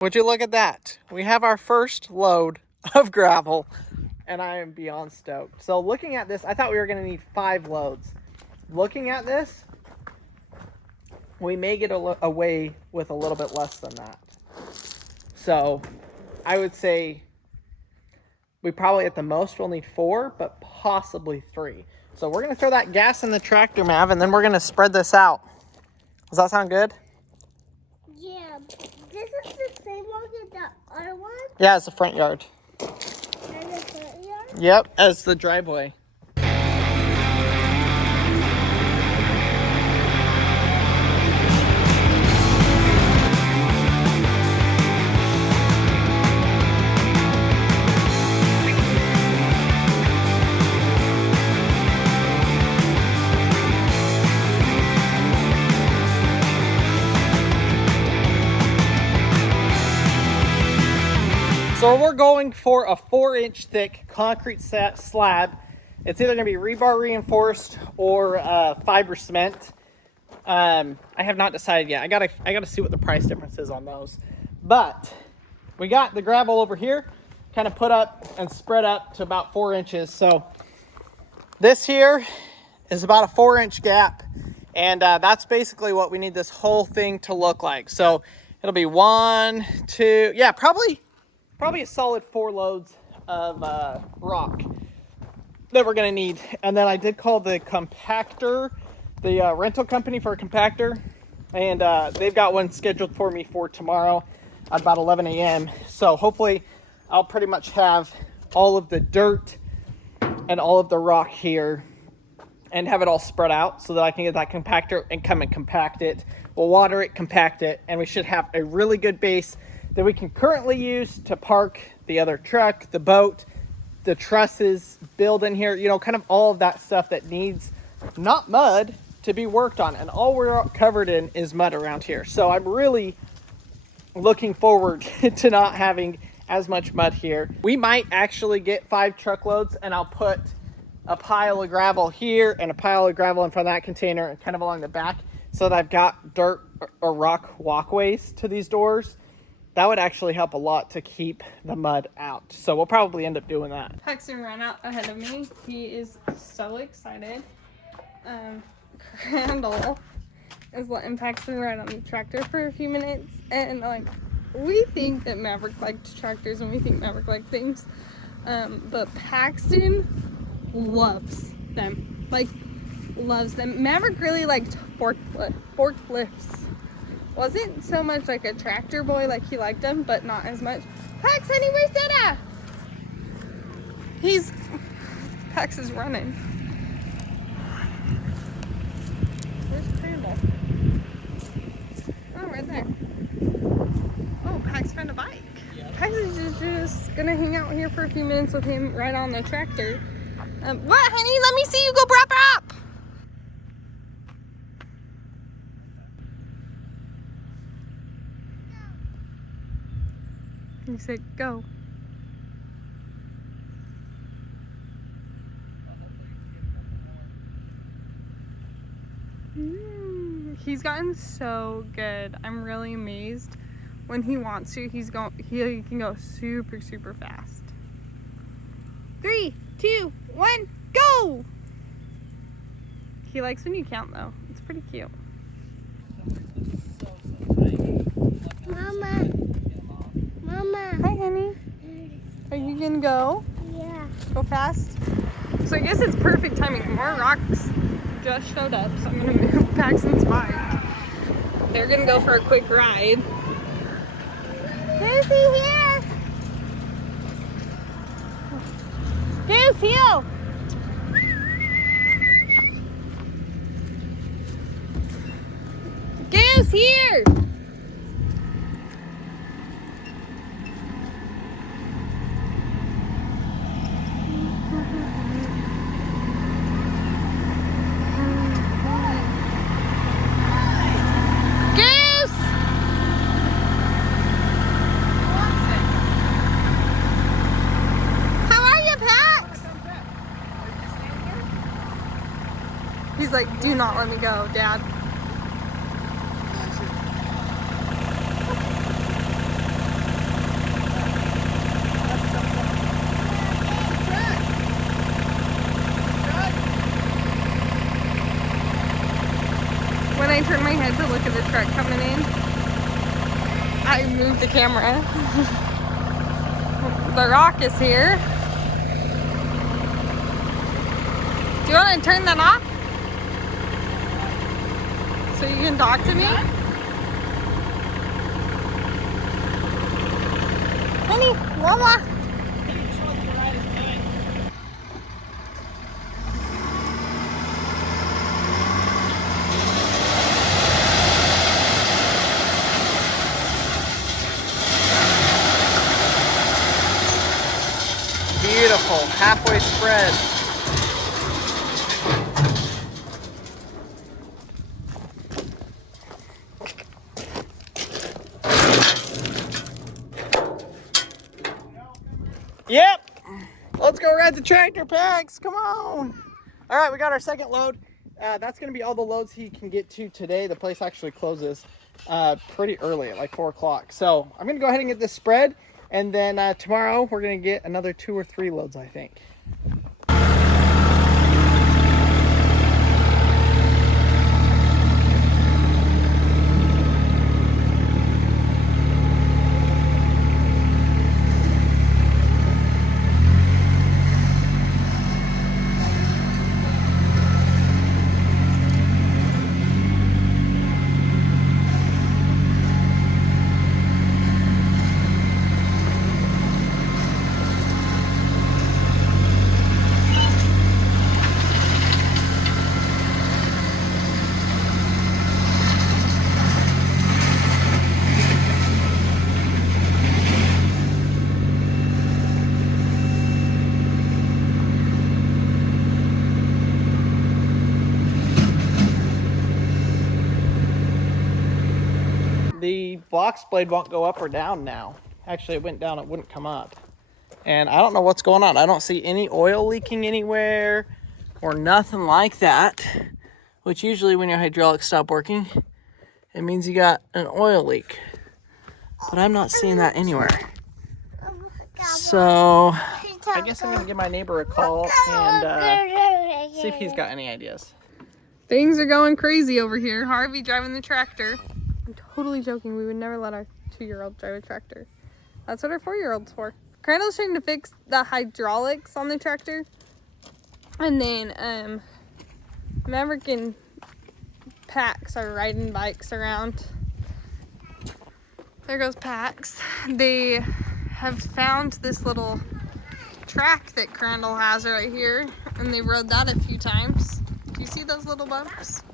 Would you look at that? We have our first load of gravel, and I am beyond stoked. So looking at this, I thought we were going to need 5 loads. Looking at this, we may get away with a little bit less than that. So I would say we probably at the most will need 4, but possibly 3. So we're going to throw that gas in the tractor, Mav, and then we're going to spread this out. Does that sound good? Yeah. This is the same one as the other one? Yeah, it's the front yard. And the front yard? Yep, as the driveway. So we're going for a 4-inch thick concrete slab. It's either going to be rebar reinforced or fiber cement. I have not decided yet. I gotta see what the price difference is on those. But we got the gravel over here, kind of put up and spread up to about 4 inches. So this here is about a 4-inch gap, and that's basically what we need this whole thing to look like. So it'll be 1, 2, yeah, probably a solid 4 loads of rock that we're gonna need. And then I did call the compactor, the rental company for a compactor, and they've got one scheduled for me for tomorrow at about 11 a.m. So hopefully I'll pretty much have all of the dirt and all of the rock here and have it all spread out so that I can get that compactor and come and compact it. We'll water it, compact it, and we should have a really good base that we can currently use to park the other truck, the boat, the trusses, build in here, you know, kind of all of that stuff that needs not mud to be worked on. And all we're covered in is mud around here. So I'm really looking forward to not having as much mud here. We might actually get 5 truckloads, and I'll put a pile of gravel here and a pile of gravel in front of that container and kind of along the back so that I've got dirt or rock walkways to these doors. That would actually help a lot to keep the mud out. So we'll probably end up doing that. Paxton ran out ahead of me. He is so excited. Crandall is letting Paxton ride on the tractor for a few minutes. And like, we think that Maverick liked tractors and we think Maverick liked things. But Paxton loves them. Like, loves them. Maverick really liked forklifts. Wasn't so much like a tractor boy, like he liked them, but not as much. Pax, honey, where's Dada? Pax is running. Where's Crandall? Oh, right there. Oh, Pax found a bike. Yep. Pax is just gonna hang out here for a few minutes with him right on the tractor. What, honey? Let me see you go brap up. He said, go. He's gotten so good. I'm really amazed. When he wants to, he can go super, super fast. 3, 2, 1, go! He likes when you count, though. It's pretty cute. Mama. Hi, honey. Are you gonna go? Yeah. Go fast? So I guess it's perfect timing. More rocks just showed up, so I'm gonna move Paxton's bike. They're gonna go for a quick ride. Goosey here! Goose, heel! Goose, here! He's like, do not let me go, Dad. I moved the camera. The rock is here. Do you want to turn that off? So you can talk to me? Honey, Mama. Beautiful, halfway spread. Yep. Let's go ride the tractor, Pax. Come on. All right, we got our second load. That's going to be all the loads he can get to today. The place actually closes pretty early at like 4 o'clock. So I'm going to go ahead and get this spread. And then tomorrow we're going to get another 2 or 3 loads, I think. The box blade won't go up or down now. Actually, it went down, it wouldn't come up. And I don't know what's going on. I don't see any oil leaking anywhere or nothing like that. Which usually when your hydraulics stop working, it means you got an oil leak. But I'm not seeing that anywhere. So I guess I'm gonna give my neighbor a call and see if he's got any ideas. Things are going crazy over here. Harvey driving the tractor. I'm totally joking. We would never let our 2-year-old drive a tractor. That's what our 4-year-old's for. Crandall's trying to fix the hydraulics on the tractor. And then Maverick and Pax are riding bikes around. There goes Pax. They have found this little track that Crandall has right here. And they rode that a few times. Do you see those little bumps?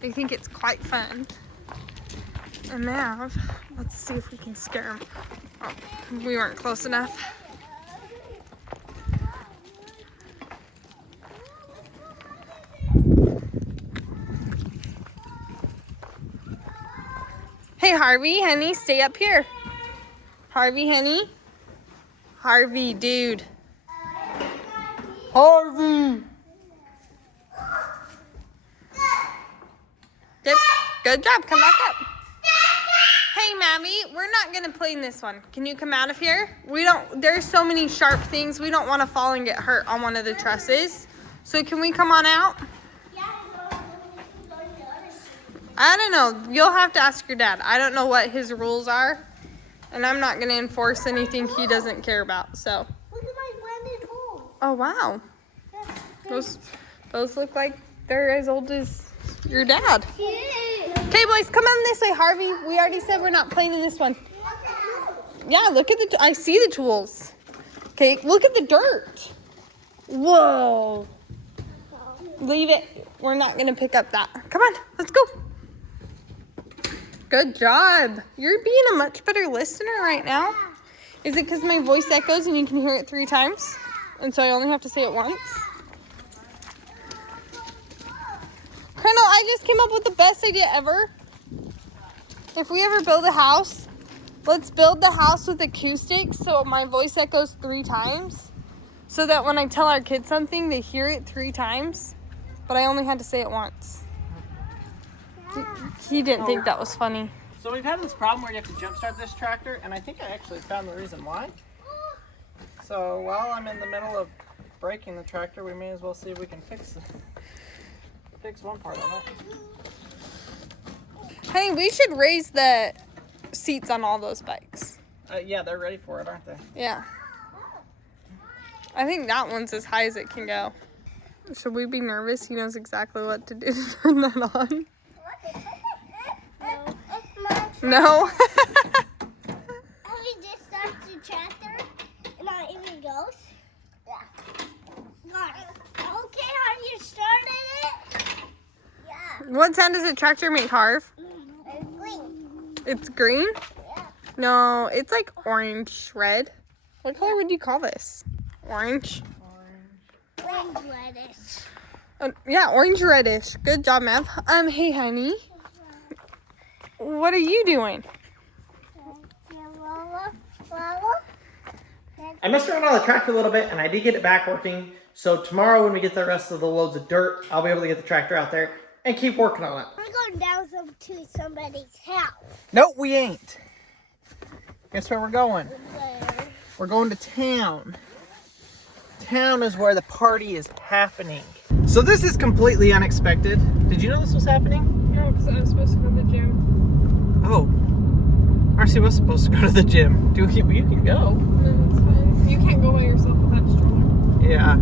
They think it's quite fun. And now, let's see if we can scare him. Oh, we weren't close enough. Hey, Harvey, honey, stay up here. Harvey, honey. Harvey, dude. Harvey! Yep. Good job. Come back up. Hey, Mammy, we're not gonna play in this one. Can you come out of here? There's so many sharp things. We don't want to fall and get hurt on one of the trusses. So can we come on out? I don't know. You'll have to ask your dad. I don't know what his rules are. And I'm not gonna enforce anything he doesn't care about, so. Look at my branded holes. Oh, wow. Those look like they're as old as your dad. Okay, boys, come on this way, Harvey. We already said we're not playing in this one. Yeah, look at I see the tools. Okay, look at the dirt. Whoa. Leave it. We're not going to pick up that. Come on, let's go. Good job. You're being a much better listener right now. Is it because my voice echoes and you can hear it 3 times? And so I only have to say it once? Colonel, I just came up with the best idea ever. If we ever build a house, let's build the house with acoustics so my voice echoes 3 times. So that when I tell our kids something, they hear it 3 times. But I only had to say it once. He didn't think that was funny. So we've had this problem where you have to jumpstart this tractor, and I think I actually found the reason why. So while I'm in the middle of braking the tractor, we may as well see if we can fix one part of it. Honey, we should raise the seats on all those bikes. Yeah, they're ready for it, aren't they? Yeah. I think that one's as high as it can go. Should we be nervous? He knows exactly what to do to turn that on. No. We just start the tractor and not even goes. Yeah. Got it. Okay, have you started it? Yeah. What sound does a tractor make, Harv? It's green. It's green? Yeah. No, it's like orange red. What color would you call this? Orange? Orange lettuce. Yeah, orange reddish. Good job, Mav. Hey, honey. What are you doing? I messed around on the tractor a little bit, and I did get it back working. So tomorrow when we get the rest of the loads of dirt, I'll be able to get the tractor out there and keep working on it. We're going down to somebody's house. Nope, we ain't. Guess where we're going? Where? We're going to town. Town is where the party is happening. So this is completely unexpected. Did you know this was happening? No, because I was supposed to go to the gym. Oh. Marcy was supposed to go to the gym. You can go. No, it's fine. You can't go by yourself with that stroller. Yeah.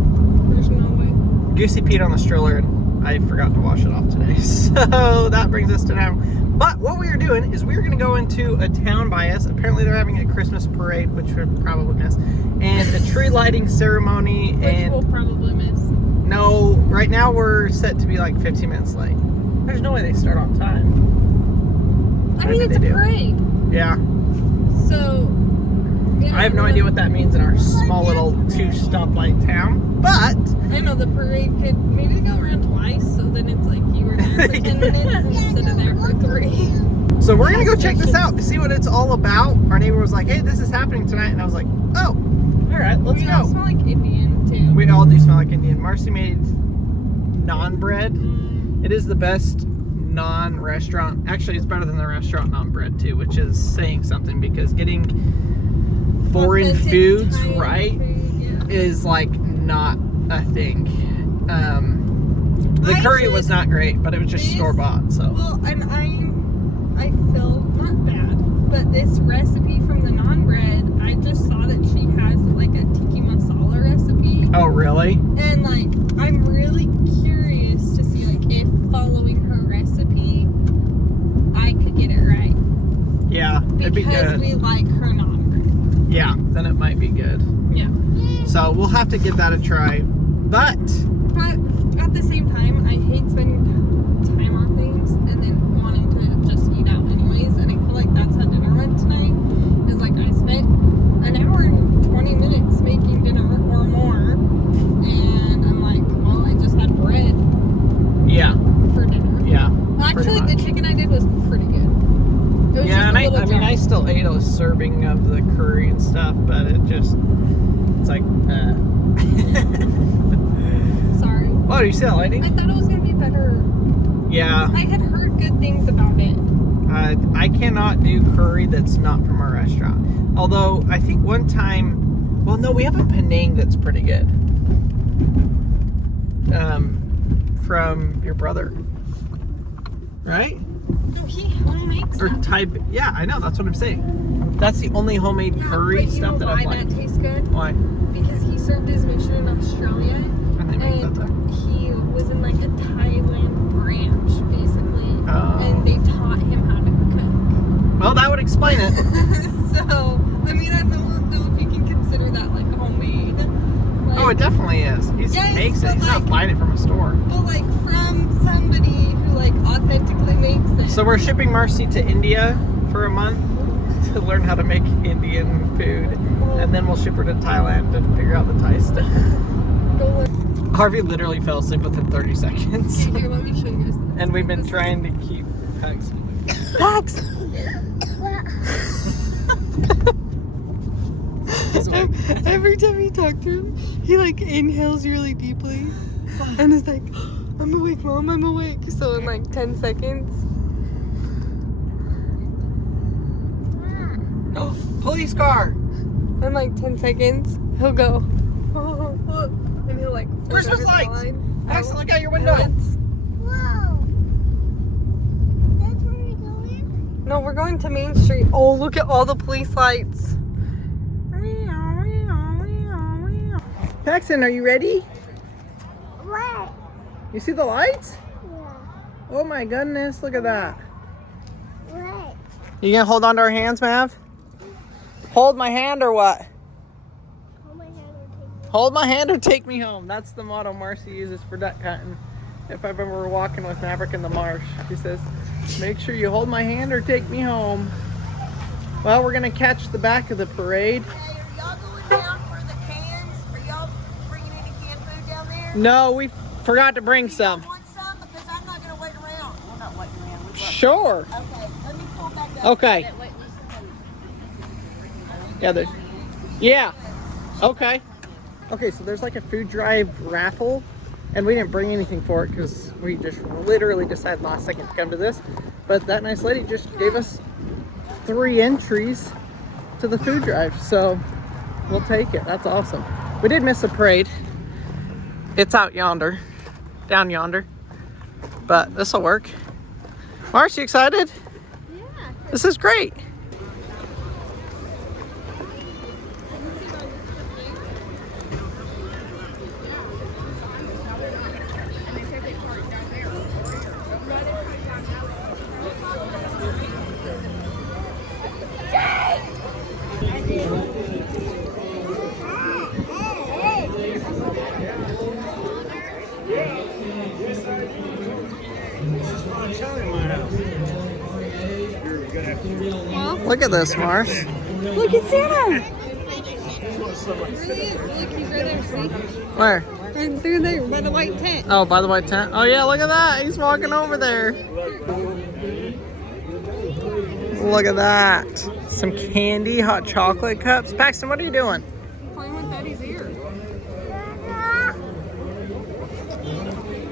There's no way. Goosey peed on the stroller and I forgot to wash it off today. So that brings us to now. But what we are doing is we're going to go into a town by us. Apparently they're having a Christmas parade, which we'll probably miss. And a tree lighting ceremony. Which we'll probably miss. No, right now we're set to be like 15 minutes late. There's no way they start on time. I mean, it's a parade. Yeah. So, yeah, I have no idea what that means in our small little 2-stoplight town, but I know the parade could maybe go around twice, so then it's like you were there for 10 minutes instead of there for 3. so we're gonna go check this out to see what it's all about. Our neighbor was like, "Hey, this is happening tonight," and I was like, "Oh, all right, let's We go." all smell like Indian too. We all do smell like Indian. Marcy made naan bread. It is the best non-restaurant. Actually, it's better than the restaurant naan bread too, which is saying something because getting foreign Authentic foods Thai right food, yeah. is like not a thing. The curry was not great, but it was just store-bought. So Well, and I feel not bad, but this recipe from the naan bread, I just saw that she has like a tiki masala recipe. oh really? And like, I'm really curious to see like if following her recipe, I could get it right. Yeah, it'd be Because good. we like her naan bread. Yeah, then it might be good. Yeah. So we'll have to give that a try. But But at the same time, I hate spending time on things and then wanting to just eat out anyways. And I feel like that's how dinner went tonight. Is like I spent an hour and 20 minutes making dinner or more. And I'm like, well, I just had bread yeah, for dinner. yeah. Actually, pretty the much. chicken I did was pretty good. It was Yeah, just and a little I mean, dry. I still ate a serving of the curry and stuff, but it's like, Sorry. Oh, do you see that lighting? I thought it was going to be better. Yeah, I had heard good things about it. I cannot do curry that's not from our restaurant. Although, I think one time, well, no, we have a Penang that's pretty good. From your brother. Right? No, he home makes Or them. type, yeah, I know, that's what I'm saying. That's the only homemade curry But you know stuff that why I've liked. that tastes good? Why? Because he served his mission in Australia, And they make that and he was in like a Thailand branch, basically, Oh. and they taught him how to Well, that would explain it. cook. So, I mean, I don't know if you can consider that like homemade. Like, Oh, it definitely is. He Yes, makes it. but He's not like- buying it from a store. but like from somebody who like authentically makes it. So we're shipping Marcy to India for a month to learn how to make Indian food, and then we'll ship her to Thailand and figure out the Thai stuff. Go look. Harvey literally fell asleep within 30 seconds, Here, let me show you guys. and we've been trying to keep Pax. Pax. He's awake. Every time you talk to him, he like inhales really deeply and is like, I'm awake, Mom, I'm awake. So in like 10 seconds. Oh, police car! In like 10 seconds, he'll go, and he'll like, Christmas his lights! line. Paxton, look out your window! Whoa. That's where we're going? No, we're going to Main Street. Oh, look at all the police lights. Paxton, are you ready? What? You see the lights? Yeah. Oh my goodness, look at that. What? You gonna hold on to our hands, Mav? Hold my hand or what? Oh my God, Hold my hand or take me home. That's the motto Marcy uses for duck hunting. If I've ever walking with Maverick in the marsh, she says, make sure you hold my hand or take me home. Well, we're gonna catch the back of the parade. Hey, are y'all going down for the cans? Are y'all bringing any canned food down there? No, we forgot to bring some. You want some? Because I'm not going to wait around. We're not waiting around. We love Sure. it. Okay, let me pull back up. Okay. Yeah. Okay. Okay, so there's like a food drive raffle, and we didn't bring anything for it because we just literally decided last second to come to this. But that nice lady just gave us 3 entries to the food drive, so we'll take it. That's awesome. We did miss a parade. It's out yonder, down yonder, but this will work. Marcy, you excited? Yeah. This is great. Look at this, Mars. Look at Santa. Look, he's right there, see? Where? Right through there by the white tent. Oh, by the white tent. Oh yeah, look at that. He's walking over there. Look at that. Some candy, hot chocolate cups. Paxton, what are you doing? Playing with Daddy's ear.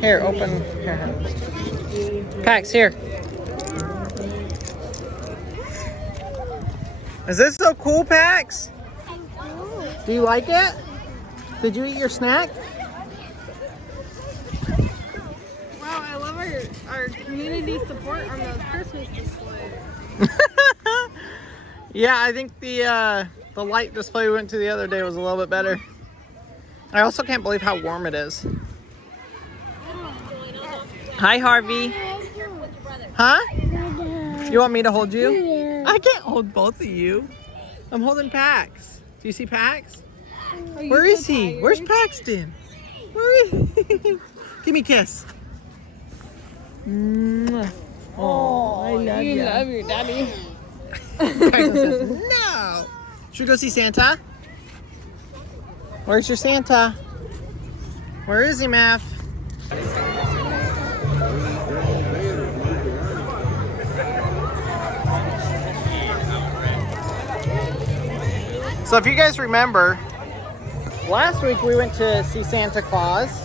Here, open. Here. Pax, here. Is this so cool, Pax? Do you like it? Did you eat your snack? Wow, I love our community support on those Christmas displays. Yeah, I think the light display we went to the other day was a little bit better. I also can't believe how warm it is. Hi, Harvey. Huh? You want me to hold you? Yeah. I can't hold both of you. I'm holding Pax. Do you see Pax? Are you Where is so he? tired? Where's Paxton? Where is he? Give me a kiss. Mwah. Oh, I love You you. love your daddy. Paxton says, no. Should we go see Santa? Where's your Santa? Where is he, Mav? So if you guys remember, last week we went to see Santa Claus,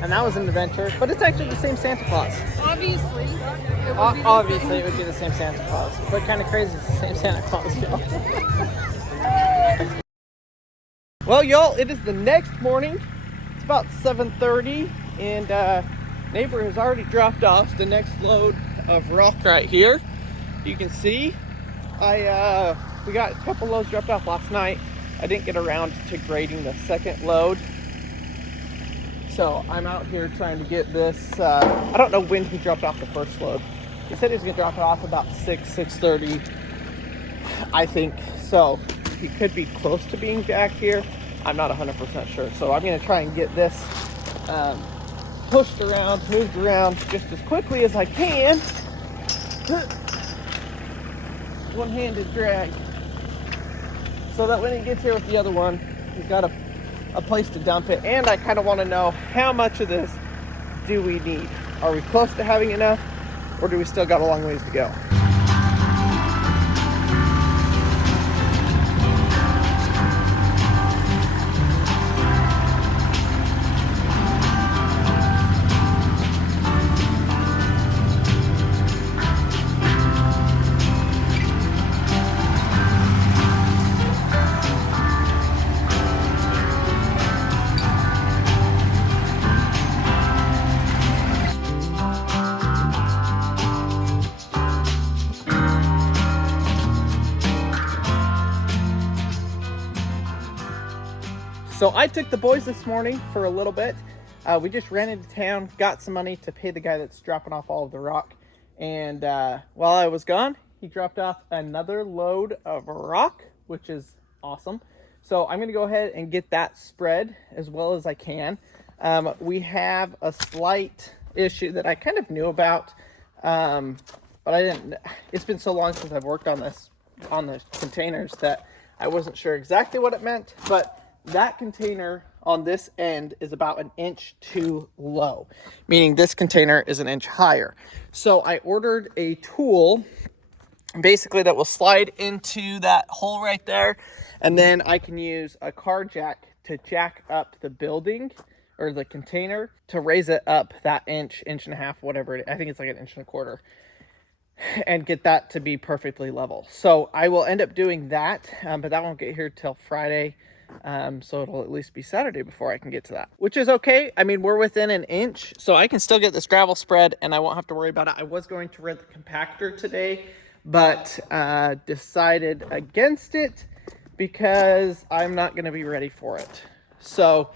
and that was an adventure, but it's actually the same Santa Claus. Obviously. Obviously, it would be the same Santa Claus, but kind of crazy it's the same Santa Claus, y'all. Well, y'all, it is the next morning. It's about 7:30, and neighbor has already dropped off the next load of rock right here. You can see, we got a couple loads dropped off last night. I didn't get around to grading the second load, so I'm out here trying to get this. I don't know when he dropped off the first load. He said he was gonna drop it off about 6:30, I think. So he could be close to being back here. I'm not 100% sure. So I'm gonna try and get this pushed around, moved around just as quickly as I can. One-handed drag. So that when he gets here with the other one, he's got a place to dump it. And I kind of want to know, how much of this do we need? Are we close to having enough, or do we still got a long ways to go? So I took the boys this morning for a little bit. We just ran into town, got some money to pay the guy that's dropping off all of the rock. And while I was gone, he dropped off another load of rock, which is awesome. So I'm going to go ahead and get that spread as well as I can. We have a slight issue that I kind of knew about, but I didn't. It's been so long since I've worked on this, on the containers, that I wasn't sure exactly what it meant. But that container on this end is about an inch too low, meaning this container is an inch higher. So I ordered a tool basically that will slide into that hole right there, and then I can use a car jack to jack up the building or the container to raise it up that inch and a half, whatever I think it's like an inch and a quarter, and get that to be perfectly level. So I will end up doing that, but that won't get here till Friday. So it'll at least be Saturday before I can get to that, which is okay. I mean, we're within an inch, so I can still get this gravel spread and I won't have to worry about it. I was going to rent the compactor today, but decided against it because I'm not going to be ready for it. So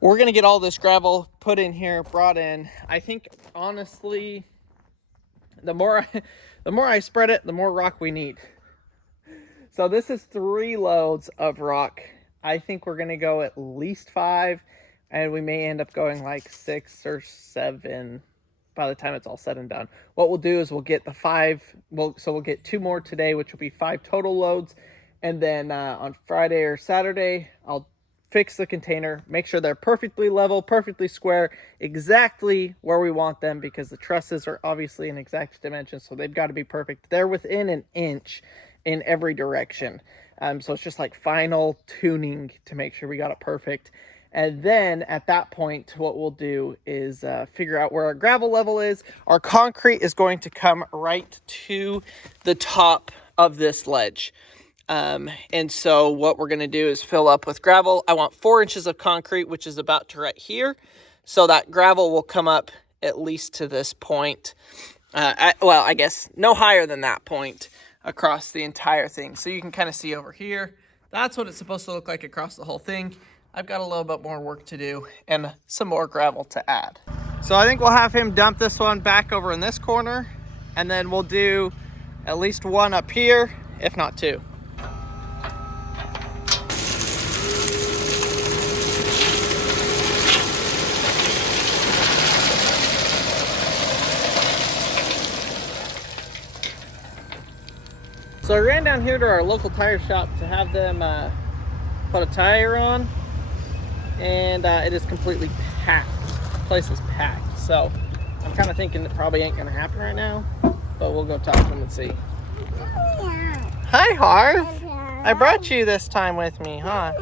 we're going to get all this gravel put in here, brought in. I think, honestly, the more I spread it, the more rock we need. So this is 3 loads of rock. I think we're going to go at least 5, and we may end up going like 6 or 7 by the time it's all said and done. What we'll do is we'll get the 5, we'll get 2 more today, which will be 5 total loads. And then on Friday or Saturday, I'll fix the container, make sure they're perfectly level, perfectly square, exactly where we want them, because the trusses are obviously in exact dimensions, so they've got to be perfect. They're within an inch in every direction. So it's just like final tuning to make sure we got it perfect. And then at that point, what we'll do is figure out where our gravel level is. Our concrete is going to come right to the top of this ledge. And so what we're going to do is fill up with gravel. I want 4 inches of concrete, which is about to right here. So that gravel will come up at least to this point. Well, I guess no higher than that point across the entire thing. So you can kind of see over here. That's what it's supposed to look like across the whole thing. I've got a little bit more work to do and some more gravel to add. So I think we'll have him dump this one back over in this corner, and then we'll do at least 1 up here, if not 2. So I ran down here to our local tire shop to have them put a tire on, and it is completely packed. The place is packed. So I'm kind of thinking it probably ain't gonna happen right now, but we'll go talk to them and see. Hi, Harv. I brought you this time with me, huh?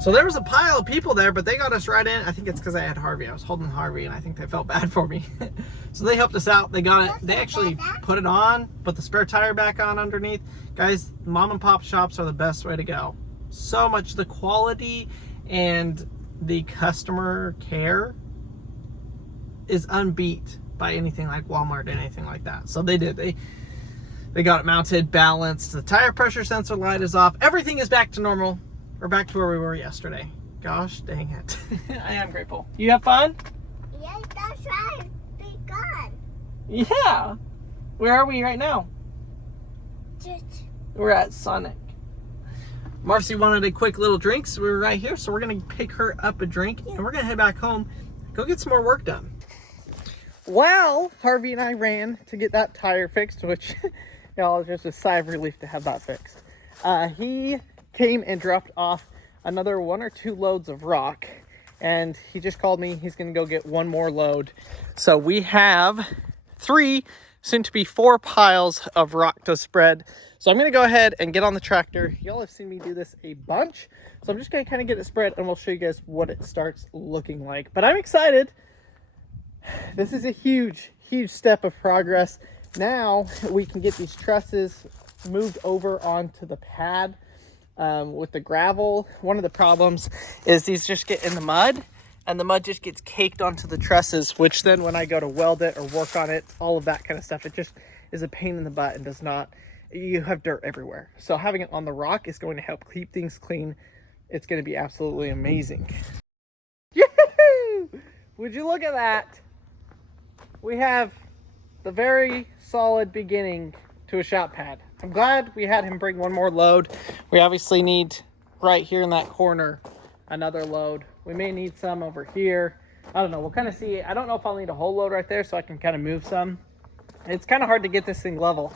So there was a pile of people there, but they got us right in. I think it's because I had Harvey. I was holding Harvey, and I think they felt bad for me. So they helped us out. They got it. They actually put it on, put the spare tire back on underneath. Guys, mom and pop shops are the best way to go. So much, the quality and the customer care is unbeat by anything like Walmart, anything like that. So they did. They got it mounted, balanced. The tire pressure sensor light is off. Everything is back to normal. We're back to where we were yesterday. Gosh dang it. I am grateful. You have fun? Yes, that's right. Be gone. Yeah. Where are we right now? We're at Sonic. Marcy wanted a quick little drink, so we were right here. So we're going to pick her up a drink, and we're going to head back home, go get some more work done. Well, Harvey and I ran to get that tire fixed, which, y'all, is just a sigh of relief to have that fixed. He came and dropped off another 1 or 2 loads of rock, and he just called me. He's gonna go get 1 more load. So we have 3, soon to be 4 piles of rock to spread. So I'm gonna go ahead and get on the tractor. Y'all have seen me do this a bunch, so I'm just gonna kind of get it spread, and we'll show you guys what it starts looking like. But I'm excited. This is a huge step of progress. Now we can get these trusses moved over onto the pad. With the gravel, one of the problems is these just get in the mud and the mud just gets caked onto the trusses, which then when I go to weld it or work on it, all of that kind of stuff, it just is a pain in the butt and does not, you have dirt everywhere. So having it on the rock is going to help keep things clean. It's going to be absolutely amazing. Yahoo! Would you look at that? We have the very solid beginning to a shop pad. I'm glad we had him bring one more load. We obviously need right here in that corner another load. We may need some over here. I don't know. We'll kind of see. I don't know if I'll need a whole load right there so I can kind of move some. It's kind of hard to get this thing level.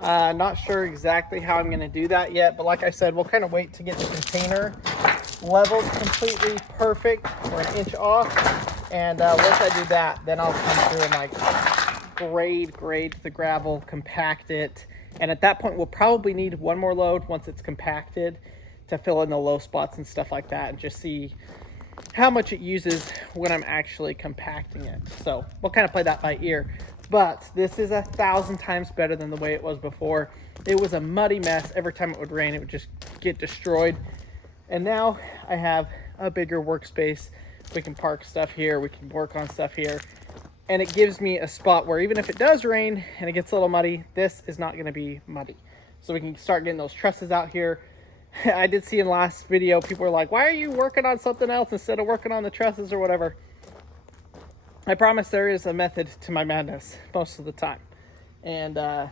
Not sure exactly how I'm going to do that yet, but like I said, we'll kind of wait to get the container leveled completely perfect. We're an inch off, and once I do that, then I'll come through and like grade the gravel, compact it, and at that point we'll probably need one more load once it's compacted to fill in the low spots and stuff like that, and just see how much it uses when I'm actually compacting it. So we'll kind of play that by ear. But this is 1,000 times better than the way it was before. It was a muddy mess. Every time it would rain, it would just get destroyed. And now I have a bigger workspace. We can park stuff here. We can work on stuff here. And it gives me a spot where even if it does rain and it gets a little muddy, this is not going to be muddy. So we can start getting those trusses out here. I did see in the last video, people were like, why are you working on something else instead of working on the trusses or whatever? I promise there is a method to my madness most of the time. And the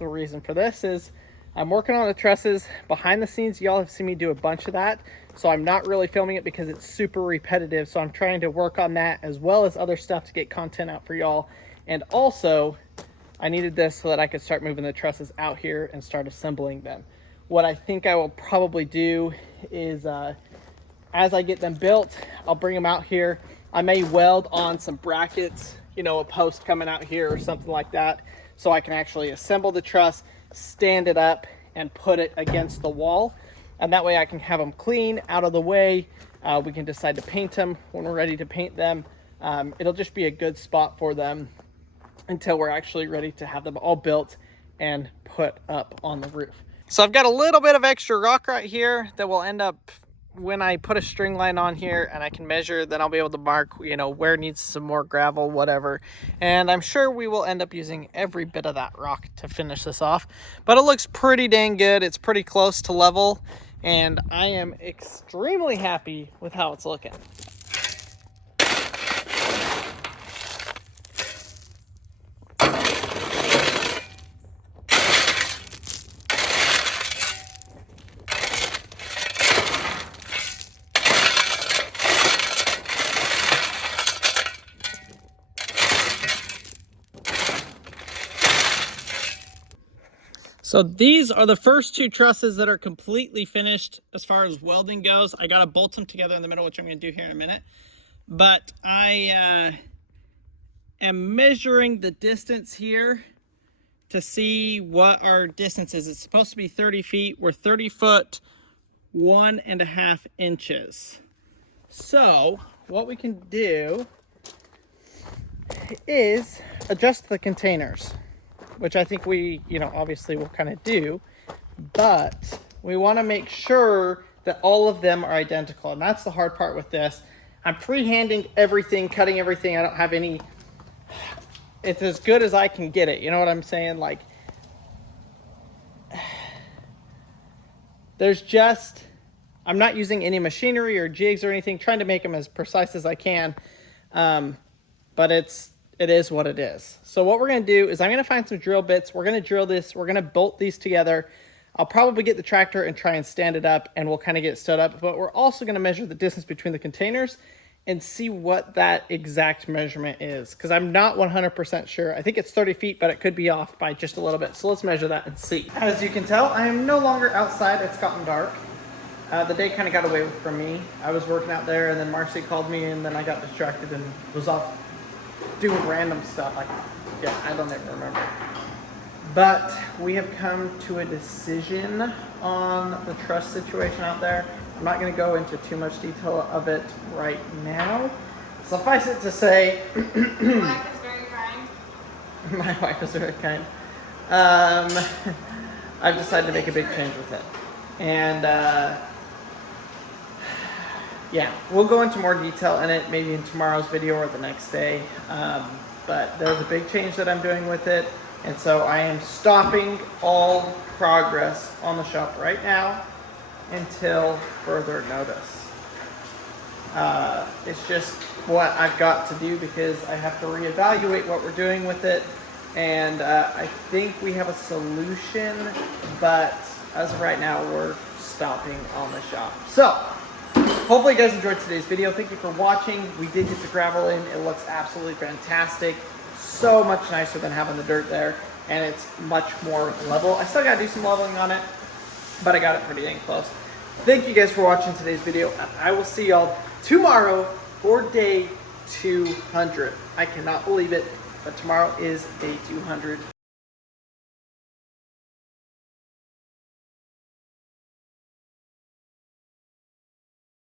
reason for this is I'm working on the trusses behind the scenes. Y'all have seen me do a bunch of that. So I'm not really filming it because it's super repetitive. So I'm trying to work on that as well as other stuff to get content out for y'all. And also I needed this so that I could start moving the trusses out here and start assembling them. What I think I will probably do is as I get them built, I'll bring them out here. I may weld on some brackets, you know, a post coming out here or something like that, so I can actually assemble the truss, stand it up, and put it against the wall. And that way I can have them clean, out of the way. We can decide to paint them when we're ready to paint them. It'll just be a good spot for them until we're actually ready to have them all built and put up on the roof. So I've got a little bit of extra rock right here that will end up when I put a string line on here and I can measure, then I'll be able to mark, you know, where needs some more gravel, whatever. And I'm sure we will end up using every bit of that rock to finish this off. But it looks pretty dang good. It's pretty close to level, and I am extremely happy with how it's looking. So these are the first two trusses that are completely finished as far as welding goes. I got to bolt them together in the middle, which I'm going to do here in a minute. But I am measuring the distance here to see what our distance is. It's supposed to be 30 feet. We're 30 foot, 1.5 inches. So what we can do is adjust the containers, which I think we, you know, obviously will kind of do, but we want to make sure that all of them are identical. And that's the hard part with this. I'm freehanding everything, cutting everything. I don't have any, it's as good as I can get it. You know what I'm saying? Like, there's just, I'm not using any machinery or jigs or anything, trying to make them as precise as I can. But it is what it is. So what we're going to do is I'm going to find some drill bits. We're going to drill this. We're going to bolt these together. I'll probably get the tractor and try and stand it up, and we'll kind of get it stood up. But we're also going to measure the distance between the containers and see what that exact measurement is, because I'm not 100% sure. I think it's 30 feet, but it could be off by just a little bit. So let's measure that and see. As you can tell, I am no longer outside. It's gotten dark. The day kind of got away from me. I was working out there, and then Marcy called me, and then I got distracted and was off doing random stuff. Like, yeah, I don't even remember. But we have come to a decision on the truss situation out there. I'm not going to go into too much detail of it right now. Suffice it to say, Your wife is very kind. my wife is very kind. I've decided to make a big change with it. And Yeah, we'll go into more detail in it maybe in tomorrow's video or the next day. But there's a big change that I'm doing with it. And so I am stopping all progress on the shop right now until further notice. It's just what I've got to do because I have to reevaluate what we're doing with it. And I think we have a solution, but as of right now, we're stopping on the shop. So, hopefully you guys enjoyed today's video. Thank you for watching. We did get the gravel in. It looks absolutely fantastic. So much nicer than having the dirt there, and it's much more level. I still gotta do some leveling on it, but I got it pretty dang close. Thank you guys for watching today's video. I will see y'all tomorrow for day 200. I cannot believe it, but tomorrow is day 200.